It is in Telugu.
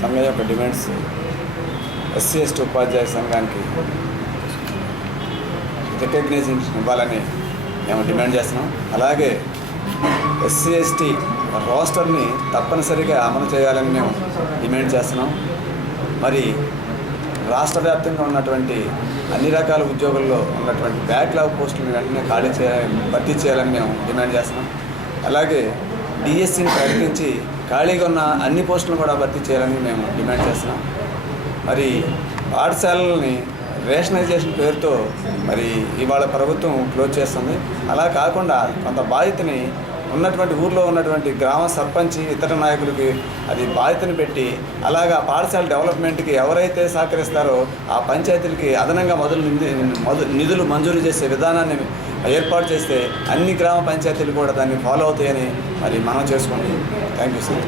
సంఘం యొక్క డిమాండ్స్ ఎస్సీ ఎస్టీ ఉపాధ్యాయ సంఘానికి రికగ్నైజేషన్ ఇవ్వాలని మేము డిమాండ్ చేస్తున్నాం. అలాగే ఎస్సీ ఎస్టీ రోస్టర్ని తప్పనిసరిగా అమలు చేయాలని మేము డిమాండ్ చేస్తున్నాం. మరి రాష్ట్ర వ్యాప్తంగా ఉన్నటువంటి అన్ని రకాల ఉద్యోగుల్లో ఉన్నటువంటి బ్యాక్లాగ్ పోస్టులను వెంటనే భర్తీ చేయాలని మేము డిమాండ్ చేస్తున్నాం. అలాగే డిఎస్సిని ప్రకటించి ఖాళీగా ఉన్న అన్ని పోస్టులను కూడా భర్తీ చేయాలని మేము డిమాండ్ చేస్తున్నాం. మరి పాఠశాలల్ని రేషనైజేషన్ పేరుతో మరి ఇవాళ ప్రభుత్వం క్లోజ్ చేస్తుంది. అలా కాకుండా కొంత బాధ్యతని ఉన్నటువంటి ఊర్లో ఉన్నటువంటి గ్రామ సర్పంచ్ ఇతర నాయకులకి అది బాధ్యతను పెట్టి అలాగా పాఠశాల డెవలప్మెంట్కి ఎవరైతే సహకరిస్తారో ఆ పంచాయతీలకి అదనంగా నిధులు మంజూరు చేసే విధానాన్ని ఏర్పాటు చేస్తే అన్ని గ్రామ పంచాయతీలు కూడా దాన్ని ఫాలో అవుతాయని మరి మనం చేసుకోండి. Thank you sir.